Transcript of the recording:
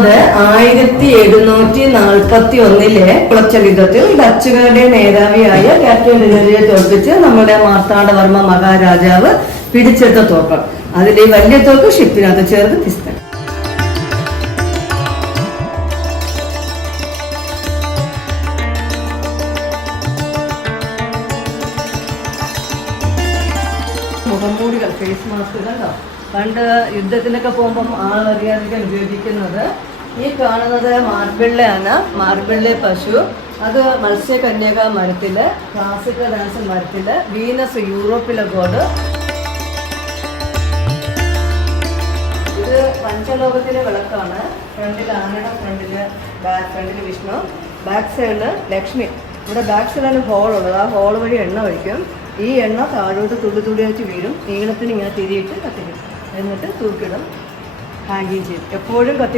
കാണുന്നത് 1741 കുളച്ചൽ യുദ്ധത്തിൽ ഡച്ചുകാരുടെ മേധാവിയായ ക്യാപ്റ്റൻ ഡെനറിയെ തോൽപ്പിച്ച് നമ്മുടെ മാർത്താണ്ഡവർമ്മ മഹാരാജാവ് പിടിച്ചെടുത്ത തോക്ക്. അതിൽ ഈ വലിയ തോക്ക് ഷിപ്പിനകത്ത് ചേർത്ത് പിസ്തൽ. മുഖംമൂടികൾ, ഫേസ് മാസ്കുകൾ പണ്ട് യുദ്ധത്തിനൊക്കെ പോകുമ്പം ആളറിയാതിരിക്കാൻ ഉപയോഗിക്കുന്നത്. ഈ കാണുന്നത് മാർബിളിലാണ്. മാർബിളിലെ പശു, അത് മത്സ്യകന്യക മരത്തില്, ക്ലാസിക്കൽ ഡാൻസ് മരത്തില്, വീനസ് യൂറോപ്പിലെ ഗോഡ്. ഇത് പഞ്ചലോകത്തിലെ വിളക്കാണ്. ഫ്രണ്ടിൽ ആനയുടെ ഫ്രണ്ടില് വിഷ്ണു, ബാക്ക് സൈഡില് ലക്ഷ്മി. ഇവിടെ ബാക്ക് സൈഡിലാണ് ഹോളുള്ളത്. ആ ഹോൾ വഴി എണ്ണ ഒഴിക്കും. ഈ എണ്ണ താഴോട്ട് തുള്ളി തുള്ളിയായിട്ട് വീഴും. നീളത്തിന് ഇങ്ങനെ തിരിയിട്ട് കത്തിക്കും. എന്നിട്ട് തൂക്കിടും, ഹാങ്ങിങ് ചെയ്യും. എപ്പോഴും